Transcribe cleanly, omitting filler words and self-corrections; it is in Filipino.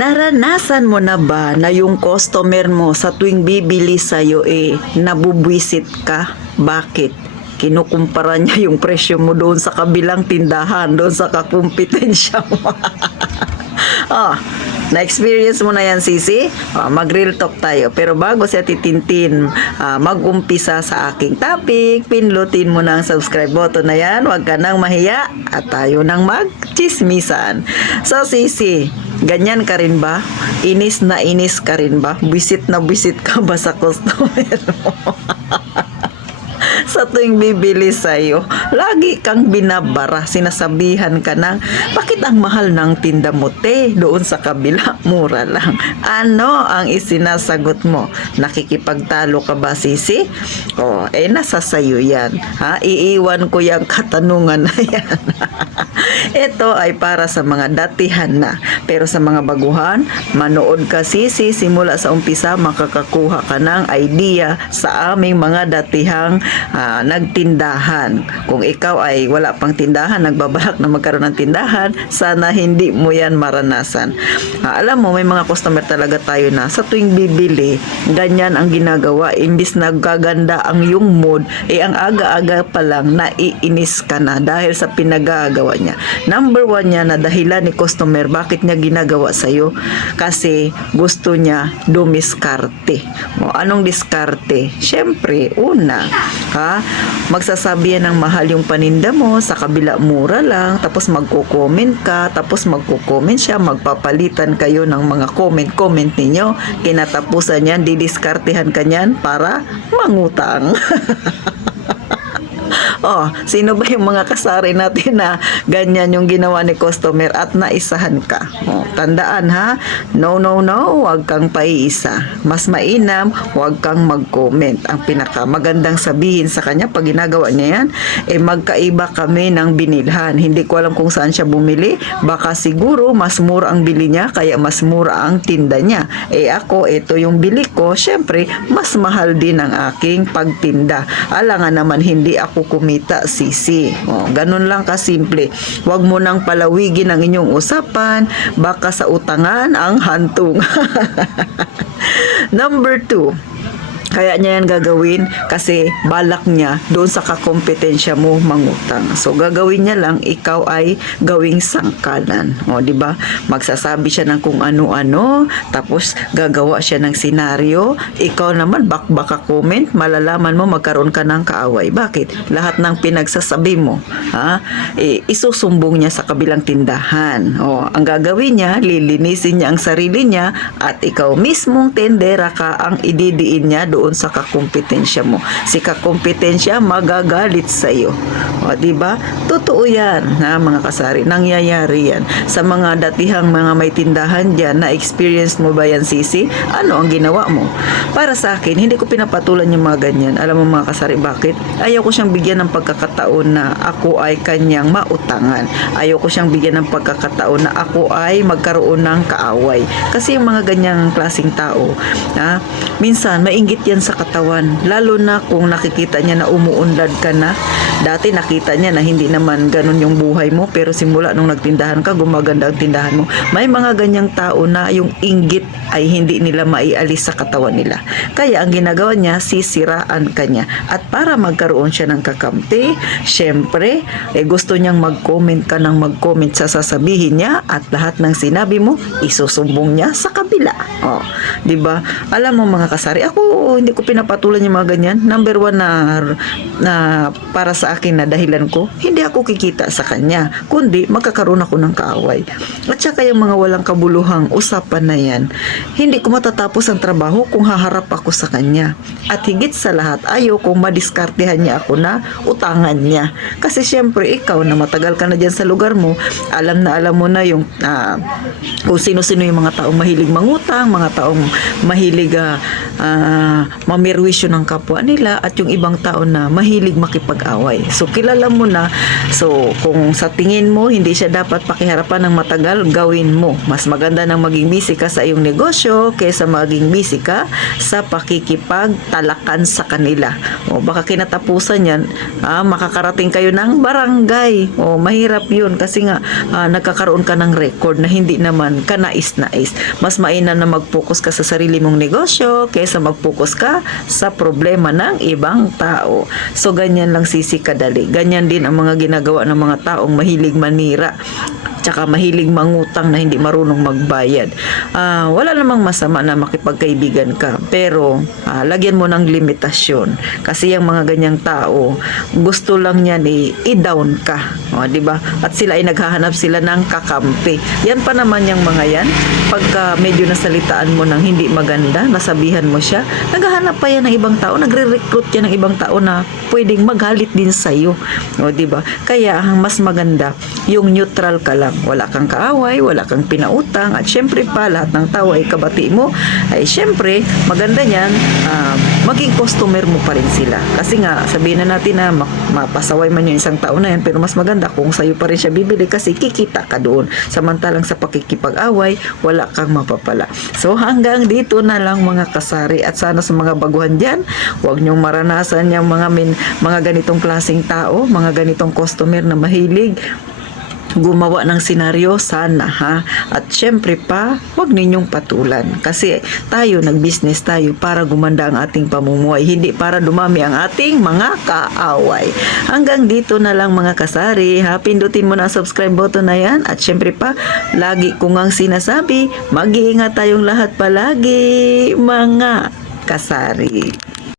Naranasan mo na ba na yung customer mo sa tuwing bibili sa'yo nabubwisit ka? Bakit? Kinukumpara niya yung presyo mo doon sa kabilang tindahan, doon sa kakumpetensya mo. Oh, na-experience mo na yan, Sisi? Mag-real talk tayo. Pero bago siya titintin, mag-umpisa sa aking topic, pindutin mo na ang subscribe button na yan. Huwag ka nang mahiya at tayo nang mag-chismisan. So, Sisi, ganyan ka rin ba? Inis na inis ka rin ba? Bisit na bisit ka ba sa customer mo? Sa tuwing bibili sa'yo, lagi kang binabara, sinasabihan ka ng, bakit ang mahal ng tinda mo, te? Doon sa kabila, mura lang. Ano ang isinasagot mo? Nakikipagtalo ka ba, Sisi? Nasa sayo yan. Iiwan ko yung katanungan na yan. Ito ay para sa mga datihan na. Pero sa mga baguhan, manood ka, Sisi, simula sa umpisa, makakakuha ka ng idea sa aming mga datihang nagtindahan. Kung ikaw ay wala pang tindahan, nagbabalak na magkaroon ng tindahan, sana hindi mo yan maranasan. Alam mo, may mga customer talaga tayo na sa tuwing bibili, ganyan ang ginagawa. Imbis nagkaganda ang yung mood, ang aga-aga pa lang naiinis ka na dahil sa pinagagawa niya. Number 1 niya na dahilan ni customer bakit niya ginagawa sa'yo, kasi gusto niya dumiskarte. Anong diskarte? Syempre, una, magsasabi yan ng mahal yung paninda mo, sa kabila mura lang, tapos magko-comment ka, tapos magko-comment siya, magpapalitan kayo ng mga comment ninyo, kinatapusan yan, didiskartehan ka niyan para mangutang. Sino ba yung mga kasari natin na ganyan yung ginawa ni customer at naisahan ka? Tandaan no, huwag kang paiisa. Mas mainam, huwag kang mag-comment. Ang pinakamagandang sabihin sa kanya pag ginagawa niya yan, magkaiba kami ng binilhan. Hindi ko alam kung saan siya bumili. Baka siguro mas mura ang bili niya, kaya mas mura ang tinda niya. Ako, ito yung bili ko, syempre, mas mahal din ang aking pagtinda. Alangan naman hindi ako kumita, Sisi. Ganun lang kasimple. Huwag mo nang palawigin ang inyong usapan, baka sa utangan ang hantung. Number 2, kaya niya yan gagawin kasi balak niya doon sa kakompetensya mo mangutang. So gagawin niya lang, ikaw ay gawing sangkalan. Di ba? Magsasabi siya ng kung ano-ano, tapos gagawa siya ng senaryo. Ikaw naman baka comment, malalaman mo magkaroon ka ng kaaway. Bakit? Lahat ng pinagsasabi mo, isusumbong niya sa kabilang tindahan. Ang gagawin niya, lilinisin niya ang sarili niya at ikaw mismong tendera ka ang ididiin niya doon sa kakompetensya mo. Si kakompetensya magagalit sa iyo. Di ba? Totoo yan, mga kasari. Nangyayari yan. Sa mga datihang mga may tindahan diyan, na-experience mo ba yan, Sisi? Ano ang ginawa mo? Para sa akin, hindi ko pinapatulan yung mga ganyan. Alam mo mga kasari, bakit? Ayaw ko siyang bigyan ng pagkakataon na ako ay kanyang mautangan. Ayaw ko siyang bigyan ng pagkakataon na ako ay magkaroon ng kaaway. Kasi yung mga ganyang klaseng tao, minsan mainggit yan sa katawan, lalo na kung nakikita niya na umuunlad ka na. Dati nakita niya na hindi naman ganun yung buhay mo, pero simula nung nagtindahan ka, gumaganda ang tindahan mo. May mga ganyang tao na yung inggit ay hindi nila maialis sa katawan nila. Kaya ang ginagawa niya, sisiraan ka niya. At para magkaroon siya ng kakampi, syempre, gusto niyang mag-comment ka ng mag-comment sa sasabihin niya, at lahat ng sinabi mo, isusumbong niya sa kabila. Diba? Alam mo mga kasari, ako hindi ko pinapatulan yung mga ganyan. Number 1 na para sa akin na dahilan ko, hindi ako kikita sa kanya, kundi magkakaroon ako ng kaaway. At saka yung mga walang kabuluhang usapan na yan, hindi ko matatapos ang trabaho kung haharap ako sa kanya. At higit sa lahat, ayaw kong madiskartehan niya ako na utangan niya. Kasi syempre, ikaw na matagal ka na dyan sa lugar mo, alam mo na yung kung sino-sino yung mga taong mahilig mangutang, mga taong mahilig mamirwisyo ng kapwa nila at yung ibang tao na mahilig makipag-away. So kilala mo na. So kung sa tingin mo hindi siya dapat pakiharapan ng matagal, gawin mo. Mas maganda nang maging busy ka sa iyong negosyo kaysa maging busy ka sa pakikipagtalakan sa kanila. O baka kinatapusan yan, makakarating kayo ng barangay. O mahirap yun kasi nga nagkakaroon ka ng record na hindi naman kanais-nais. Mas mainam na mag-focus ka sa sarili mong negosyo kaysa mag-focus ka sa problema ng ibang tao. So ganyan lang kadali. Ganyan din ang mga ginagawa ng mga taong mahilig manira tsaka mahilig mangutang na hindi marunong magbayad. Wala namang masama na makipagkaibigan ka, pero lagyan mo ng limitasyon kasi yung mga ganyang tao gusto lang yan i-down ka, di ba? At sila ay naghahanap sila ng kakampi. Yan pa naman yung mga yan, pagka medyo nasalitaan mo ng hindi maganda, nasabihan mo siya, naghahanap pa yan ng ibang tao, nagre-recruit yan ng ibang tao na pwedeng maghalit din sa'yo, di ba? Kaya ang mas maganda yung neutral ka lang. Wala kang kaaway, wala kang pinautang, at syempre pa lahat ng tao ay kabati mo, ay syempre maganda niyan maging customer mo pa rin sila. Kasi nga sabihin na natin na mapasaway man yung isang tao na yan, pero mas maganda kung sa'yo pa rin siya bibili kasi kikita ka doon. Samantalang sa pakikipag-away, wala kang mapapala. So hanggang dito na lang mga kasari, at sana sa mga baguhan dyan, huwag nyong maranasan yung mga ganitong klaseng tao, mga ganitong customer na mahilig gumawa ng senaryo, sana at syempre pa wag ninyong patulan kasi tayo nag-business tayo para gumanda ang ating pamumuhay, hindi para dumami ang ating mga kaaway. Hanggang dito na lang mga kasari, pindutin mo na ang subscribe button na yan, at syempre pa lagi ko ngang sinasabi, mag-iingat tayong lahat palagi mga kasari.